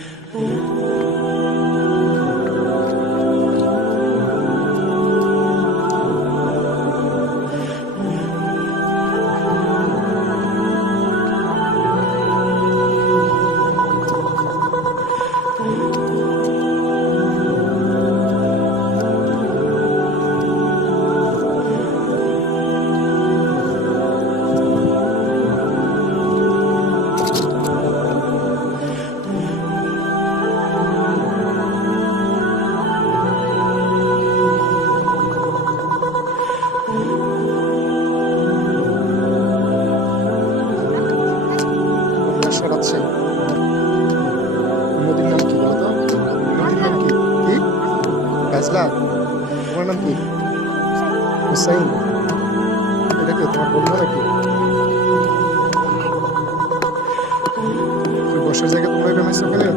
我 আছে নদীর নাম কি বলতো নদীর নাম কি? কি? ফেসলা তোমার নাম কি? হুসাইন। এটা কি তোমার বন্ধু নাকি? বসার জায়গা বানাইছো ওখানে?